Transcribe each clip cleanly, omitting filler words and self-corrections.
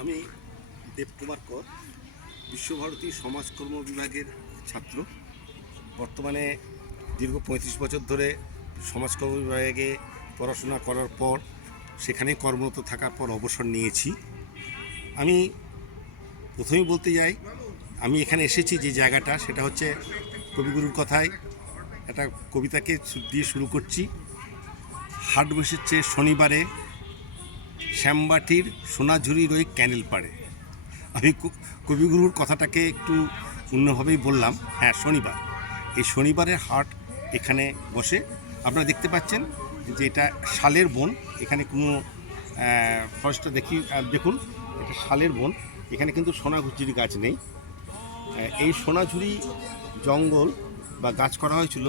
আমি দেবকুমার কর, বিশ্বভারতী সমাজকর্ম বিভাগের ছাত্র। বর্তমানে দীর্ঘ ৩৫ বছর ধরে সমাজকর্ম বিভাগে পড়াশোনা করার পর সেখানে কর্মরত থাকার পর অবসর নিয়েছি। আমি প্রথমেই বলতে যাই, আমি এখানে এসেছি যে জায়গাটা, সেটা হচ্ছে কবিগুরুর কথায় একটা কবিতাকে দিয়ে শুরু করছি। হাট বসেছে শনিবারে শ্যামবাটির সোনাঝুরির ওই ক্যানেল পাড়ে। আমি কবিগুরুর কথাটাকে একটু অন্যভাবেই বললাম। হ্যাঁ, শনিবার, এই শনিবারের হাট এখানে বসে। আপনারা দেখতে পাচ্ছেন যে এটা শালের বন, এখানে কোনো ফরেস্টটা দেখুন, এটা শালের বন, এখানে কিন্তু সোনাঝুরি গাছ নেই। এই সোনাঝুরি জঙ্গল বা গাছ করা হয়েছিল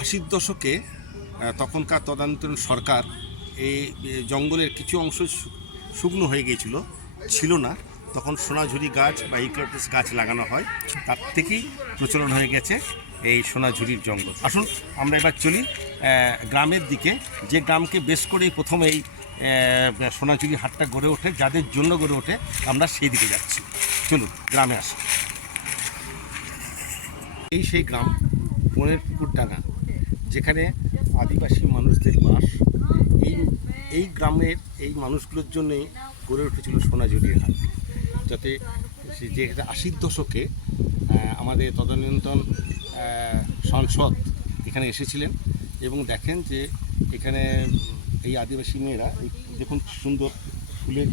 ৮০ দশকে। তখনকার তদানীন্তন সরকার এই জঙ্গলের কিছু অংশ শুকনো হয়ে গিয়েছিল, ছিল না, তখন সোনাঝুরি গাছ বা ইউক্যালিপটাস গাছ লাগানো হয়, তার থেকেই প্রচলন হয়ে গেছে এই সোনাঝুরির জঙ্গল। আসুন আমরা এবার চলি গ্রামের দিকে, যে গ্রামকে বেশ করেই প্রথম এই সোনাঝুরি হাটটা গড়ে ওঠে, যাদের জন্য গড়ে ওঠে, আমরা সেই দিকে যাচ্ছি। চলুন গ্রামে আসি। এই সেই গ্রাম বনের পুকুরডাঙ্গা, যেখানে আদিবাসী মানুষদের বাস। এই গ্রামের এই মানুষগুলোর জন্যই গড়ে উঠেছিল সোনাঝুরির হাট, যাতে যে ৮০ দশকে আমাদের তদানীন্তন সাংসদ এখানে এসেছিলেন এবং দেখেন যে এখানে এই আদিবাসী মেয়েরা, দেখুন সুন্দর ফুলের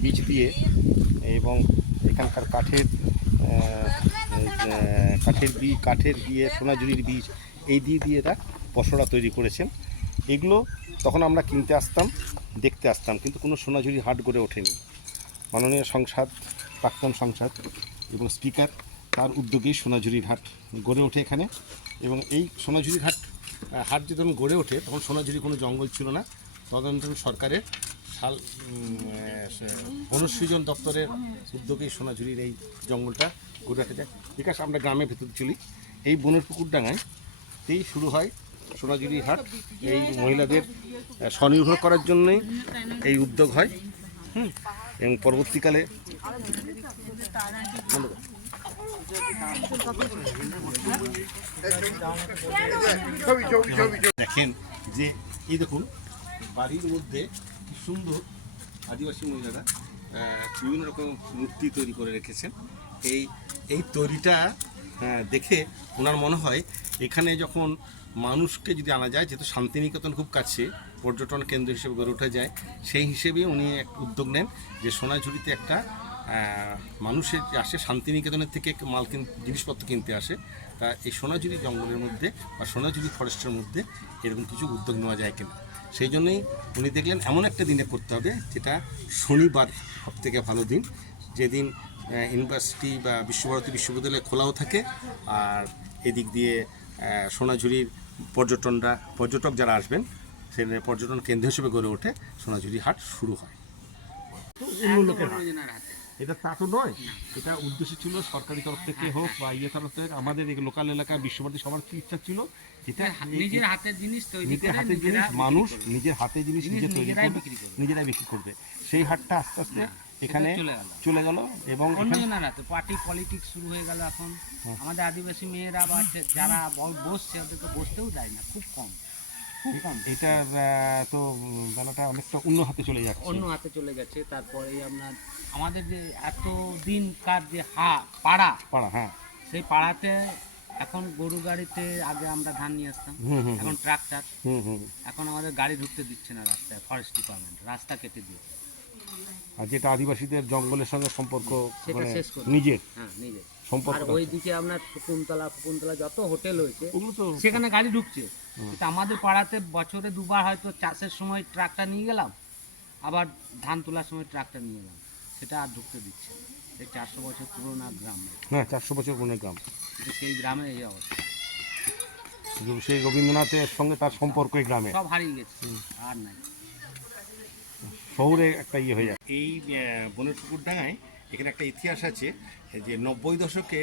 বীজ দিয়ে এবং এখানকার কাঠের দিয়ে সোনাঝুরির বীজ এই দিয়ে এরা পসরা তৈরি করেছেন। এগুলো তখন আমরা কিনতে আসতাম, দেখতে আসতাম, কিন্তু কোনো সোনাঝুরি হাট গড়ে ওঠেনি। মাননীয় প্রাক্তন সংসদ এবং স্পিকার, তার উদ্যোগেই সোনাঝুরির হাট গড়ে ওঠে এখানে। এবং এই সোনাঝুরির হাট যখন গড়ে ওঠে, তখন সোনাঝুরি কোনো জঙ্গল ছিল না। তদানীন্তন সরকারের বনসৃজন দপ্তরের উদ্যোগেই সোনাঝুরির এই জঙ্গলটা গড়ে ওঠা যায়। বিকাশ, আমরা গ্রামের ভেতর চলি। এই বনের পুকুরডাঙ্গাতেই শুরু হয় সোনাঝুরি হাট। এই মহিলাদের স্বনির্ভর করার জন্যই এই উদ্যোগ হয়। এবং পরবর্তীকালে দেখেন যে এই দেখুন বাড়ির মধ্যে কি সুন্দর আদিবাসী মহিলারা বিভিন্ন রকম মূর্তি তৈরি করে রেখেছেন। এই তৈরিটা দেখে ওনার মনে হয় এখানে যখন মানুষকে যদি আনা যায়, যেহেতু শান্তিনিকেতন খুব কাছে, পর্যটন কেন্দ্র হিসেবে গড়ে ওঠা যায়, সেই হিসেবে উনি এক উদ্যোগ নেন যে সোনাঝুরিতে একটা মানুষের যে আসে শান্তিনিকেতনের থেকে জিনিসপত্র কিনতে আসে, তা এই সোনাঝুরি জঙ্গলের মধ্যে বা সোনাঝুরি ফরেস্টের মধ্যে এরকম কিছু উদ্যোগ নেওয়া যায় কিনা। সেই জন্যই উনি দেখলেন এমন একটা দিনে করতে হবে যেটা শনিবার সব থেকে ভালো দিন, যেদিন ইউনিভার্সিটি বা বিশ্ববিদ্যালয় খোলাও থাকে, আর এদিক দিয়ে সোনাঝুরির পর্যটক যারা আসবেন, সেখানে পর্যটন কেন্দ্র হিসেবে গড়ে ওঠে, সোনাঝুরি হাট শুরু হয়। এটা তা তো নয়, এটা উদ্দেশ্য ছিল সরকারি তরফ থেকে হোক বা তরফ থেকে, আমাদের এই লোকাল এলাকার বিশ্বভারতী সবার কি ইচ্ছা ছিল, যেটা নিজের হাতের জিনিস মানুষ নিজের হাতে জিনিস নিজে তৈরি করবে, নিজেরাই বিক্রি করবে। সেই হাটটা আস্তে আস্তে এখানে চলে গেল এবং পার্টি পলিটিক্স শুরু হয়ে গেল। এখন আমাদের আদিবাসী মেয়েরা বা যারা বসছে, ওদেরকে বসতেও দেয় না, খুব কম। এটা তো বেলাটা অনেকটা অন্য হাতে চলে যাচ্ছে। তারপরে আমাদের যে এতদিনকার যে পাড়া, হ্যাঁ, সেই পাড়াতে এখন গরু গাড়িতে আগে আমরা ধান নিয়ে আসতাম, এখন ট্রাক্টর। এখন আমাদের গাড়ি ঢুকতে দিচ্ছে না রাস্তায়, ফরেস্ট ডিপার্টমেন্ট রাস্তা কেটে দিয়েছে। আর যেটা আদিবাসীদের জঙ্গলের সঙ্গে সম্পর্ক, সেটা শেষ করে নিজের সম্পর্ক। আর ওইদিকে আপনার ফুকুনতলা যত হোটেল হয়েছে, সেখানে গাড়ি ঢুকছে। কিন্তু আমাদের পাড়াতে বছরে দুবার হয়তো চাষের সময় ট্রাক্টর নিয়ে গেলাম, আবার ধান তোলার সময় ট্রাক্টর নিয়ে গেলাম, সেটা আর ঢুকতে দিচ্ছে। এই 400 বছর পুরোনো গ্রাম। হ্যাঁ, 400 বছর পুরোনো গ্রাম। সেই গ্রামে এই অবস্থা। সেই রবীন্দ্রনাথের সঙ্গে তার সম্পর্ক এই গ্রামে সব হারিয়ে গেছে, আর নাই। শহরে একটা হয়ে যায়। এই বনের পুকুরডাঙ্গায় এখানে একটা ইতিহাস আছে যে 90 দশকে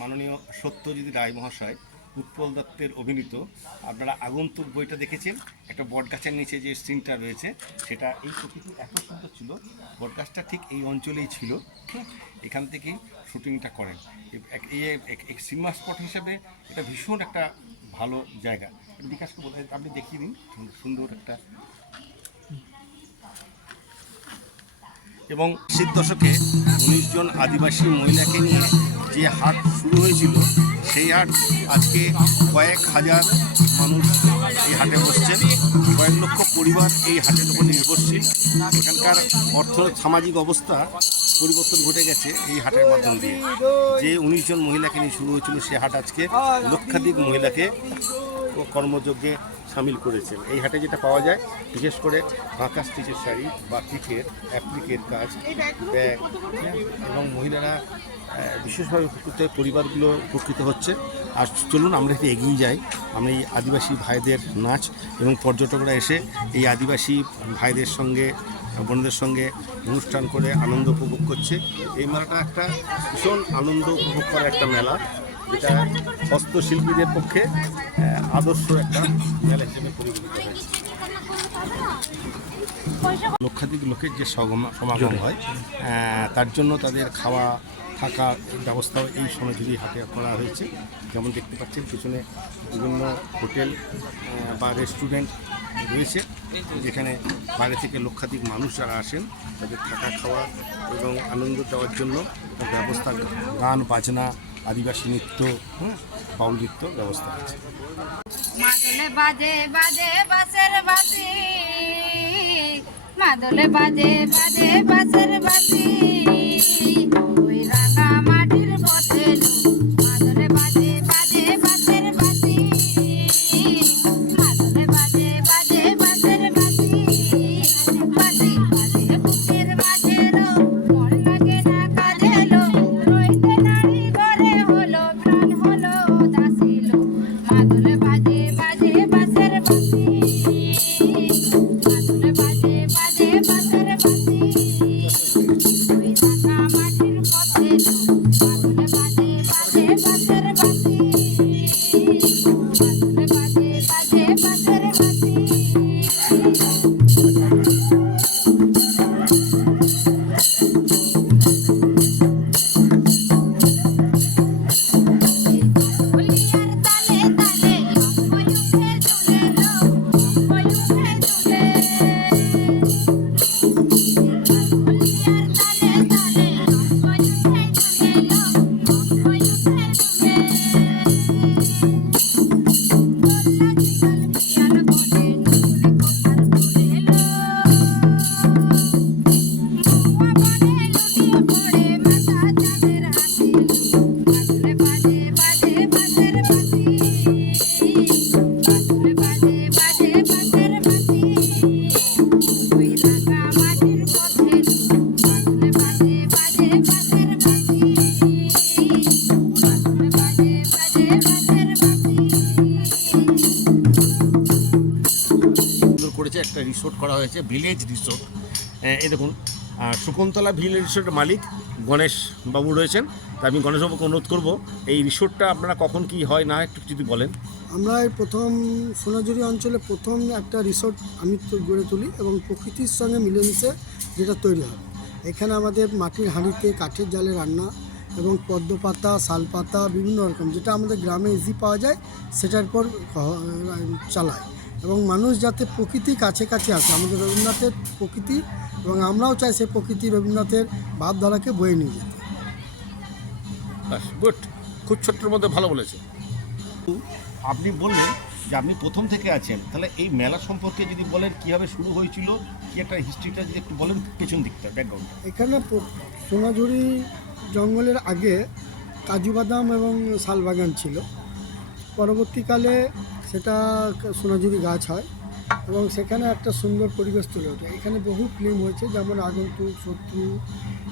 মাননীয় সত্যজিৎ রায় মহাশয় উৎপল দত্তের অভিনীত। আপনারা আগন্তুক বইটা দেখেছেন, একটা বটগাছের নিচে যে সিনটা রয়েছে সেটা এই প্রকৃতি এত সুন্দর ছিল। বটগাছটা ঠিক এই অঞ্চলেই ছিল, এখান থেকেই শুটিংটা করেন। এই সিনেমা স্পট হিসাবে এটা ভীষণ একটা ভালো জায়গা। বিকাশকে বলতে আপনি দেখিয়ে দিন, সুন্দর একটা। এবং 80 দশকে 19 জন আদিবাসী মহিলাকে নিয়ে যে হাট শুরু হয়েছিল, সেই হাট আজকে কয়েক হাজার মানুষ এই হাটে বসছেন, কয়েক লক্ষ পরিবার এই হাটের উপর নির্ভরশীল। এখানকার সামাজিক অবস্থা পরিবর্তন ঘটে গেছে এই হাটের মাধ্যম দিয়ে। যে 19 জন মহিলাকে নিয়ে শুরু হয়েছিল সে হাট আজকে লক্ষাধিক মহিলাকে কর্মযজ্ঞে সামিল করেছেন। এই হাটে যেটা পাওয়া যায় বিশেষ করে বাঁকা স্টিচের শাড়ি, বাটিকের অ্যাপ্লিকের কাজ, ব্যাগ, এবং মহিলারা বিশেষভাবে উপকৃত, পরিবারগুলো উপকৃত হচ্ছে। আর চলুন আমরা একটু এগিয়ে যাই। আমরা এই আদিবাসী ভাইদের নাচ এবং পর্যটকরা এসে এই আদিবাসী ভাইদের সঙ্গে, বোনদের সঙ্গে অনুষ্ঠান করে আনন্দ উপভোগ করছে। এই মেলাটা একটা ভীষণ আনন্দ উপভোগ করা একটা মেলা, যেটা হস্তশিল্পীদের পক্ষে আদর্শ একটা মেলা হিসেবে পরিগণিত হয়েছে। লক্ষাধিক লোকের যে সমাগম হয়, তার জন্য তাদের খাওয়া থাকা ব্যবস্থাও এই সময় যদি হাতে করা হয়েছে। যেমন দেখতে পাচ্ছেন পিছনে বিভিন্ন হোটেল বা রেস্টুরেন্ট রয়েছে, যেখানে বাইরে থেকে লক্ষাধিক মানুষ যারা আসেন তাদের থাকা খাওয়া এবং আনন্দ দেওয়ার জন্য ব্যবস্থা, গান বাজনা, আদিবাসী নৃত্য, বাউল নৃত্য ব্যবস্থা আছে। মাদলে বাজে বাজে বাঁশের বাঁশি, মাদলে বাজে বাজে বাঁশের বাঁশি, ওই রাঙা মাটির পথে মাদলে বাজে বাজে বাঁশের বাঁশি, মাদলে বাজে বাজে বাঁশের বাঁশি, বাঁশি বাজে বুকের মাঝেলো, মন লাগে না কাজেলো, রইতে নারী ঘরে হলো, প্রাণ হলো দাসিলো, মাদলে বাজে বাজে বাঁশের বাঁশি, মাদলে বাজে বাজে বাঁশের বাঁশি, ওই রাঙা মাটির পথে মাদলে বাজে বাজে বাঁশের বাঁশি, মাদলে বাজে বাজে বাঁশের বাঁশি। ঢোলিয়ার তালে তালে অঙ্গই উঠে দুলে লো, অঙ্গই উঠে দুলে। ঢোলিয়ার তালে তালে অঙ্গই উঠে দুলে লো, অঙ্গই উঠে দুলে। দোল লাগিল পিয়াল বনে নতুন কোথার ফুলে লো, মহুয়া বনে লুটিয়ে পড়ে মাথা চাঁদের হাসি লো, মাদলে বাজে বাজে বাঁশের বাঁশি, মাদলে বাজে বাজে বাঁশের বাঁশি, ওই রাঙা মাটির পথে মাদলে বাজে বাজে বাঁশের বাঁশি, মাদলে বাজে বাজে বাঁশের বাঁশি। সুন্দর করেছে, একটা রিসোর্ট করা হয়েছে, ভিলেজ রিসোর্ট। এই দেখুন, শকুন্তলা ভিলেজ রিসোর্টের মালিক গণেশ বাবু রয়েছেন। তা আমি গণেশবাবুকে অনুরোধ করব, এই রিসোর্টটা আপনারা কখন কি হয় না একটু যদি বলেন। আমরা এই প্রথম সোনাঝুরি অঞ্চলে প্রথম একটা রিসোর্ট আমি গড়ে তুলি এবং প্রকৃতির সঙ্গে মিলেমিশে যেটা তৈরি হয়। এখানে আমাদের মাটির হাঁড়িতে কাঠের জালে রান্না এবং পদ্মপাতা, শালপাতা, বিভিন্ন রকম যেটা আমাদের গ্রামে ইজি পাওয়া যায় সেটার পর চালায়। এবং মানুষ যাতে প্রকৃতি কাছে কাছে আসে, আমাদের রবীন্দ্রনাথের প্রকৃতি, এবং আমরাও চাই সেই প্রকৃতি রবীন্দ্রনাথের ভাবধারাকে বয়ে নিয়ে যেতে। গুড, খুব ছোট্টর মধ্যে ভালো বলেছে। আপনি বললেন যে আপনি প্রথম থেকে আছেন, তাহলে এই মেলা সম্পর্কে যদি বলেন কীভাবে শুরু হয়েছিল, কি একটা হিস্ট্রিটা যদি একটু বলেন, পেছন দিকটা, ব্যাকগ্রাউন্ডটা। এখানে সোনাঝুরি জঙ্গলের আগে কাজু বাদাম এবং শালবাগান ছিল। পরবর্তীকালে সেটা সোনাঝুরি গাছ হয় এবং সেখানে একটা সুন্দর পরিবেশ তুলে ওঠে। এখানে বহু ফিল্ম হয়েছে, যেমন আগন্তুক, শত্রু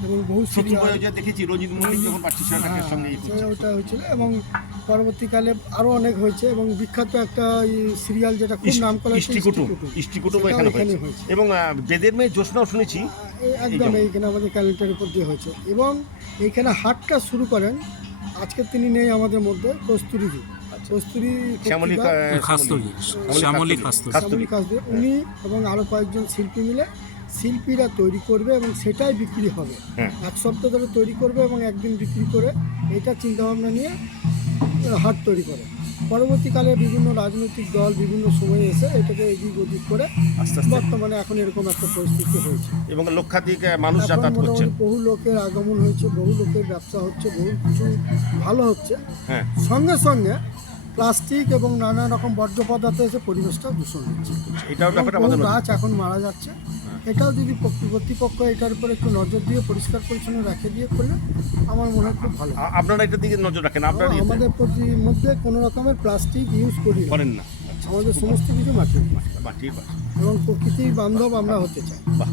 এবং বহু সিরিয়াল দেখেছি রোজিত মল্লিক যখন পার্টিসিপেটের সঙ্গে ওটা হয়েছিল। এবং পরবর্তীকালে আরও অনেক হয়েছে এবং বিখ্যাত একটা সিরিয়াল যেটা খুব নাম করা ইষ্টিকুটুম এখানে হয়েছে। এবং বেদের মেয়ে জ্যোৎস্নাও শুনেছি একদম এইখানে আমাদের ক্যালেন্ডারের উপর দিয়ে হয়েছে। এবং এইখানে হাটটা শুরু করেন, আজকে তিনি নেই আমাদের মধ্যে, কস্তুরীজি। কস্তুরী শ্যামলী খাস্তগি শ্যামলী খাস্তগি শ্যামলী কাস্তে উনি এবং আরও কয়েকজন শিল্পী মিলে শিল্পীরা তৈরি করবে এবং সেটাই বিক্রি হবে। হ্যাঁ। এক সপ্তাহ ধরে তৈরি করবে এবং একদিন বিক্রি করে এটা চিন্তাভাবনা নিয়ে হাট তৈরি করে। পরবর্তীকালে বিভিন্ন রাজনৈতিক দল বিভিন্ন সময়ে এসে এটাকে এদিক ওদিক করে আস্তে আস্তে বর্তমানে এখন এরকম একটা পরিস্থিতি হয়েছে। এবং লক্ষাধিক মানুষ এখন যাতায়াত করছেন। মোটামুটি বহু লোকের আগমন হয়েছে, বহু লোকের ব্যবসা হচ্ছে, বহু কিছু ভালো হচ্ছে। হ্যাঁ, সঙ্গে সঙ্গে প্লাস্টিক এবং নানা রকম বর্জ্য পদার্থ এসে পরিবেশটা দূষণ হচ্ছে। এটাও এবং ব্যাপারটা বহু আমাদের গাছ এখন মারা যাচ্ছে। এটাও যদি কর্তৃপক্ষ এটার উপরে একটু নজর দিয়ে পরিষ্কার পরিচ্ছন্ন রেখে দিয়ে করলে আমার মনে হয় খুব ভালো। আপনারা এটার দিকে নজর রাখেন, আপনারা আমাদের মধ্যে কোনো রকমের প্লাস্টিক ইউজ করি না। করেন না। আমাদের সমস্ত কিছু মাটির মাটির এবং প্রকৃতির বান্ধব আমরা হতে চাই। বাহ,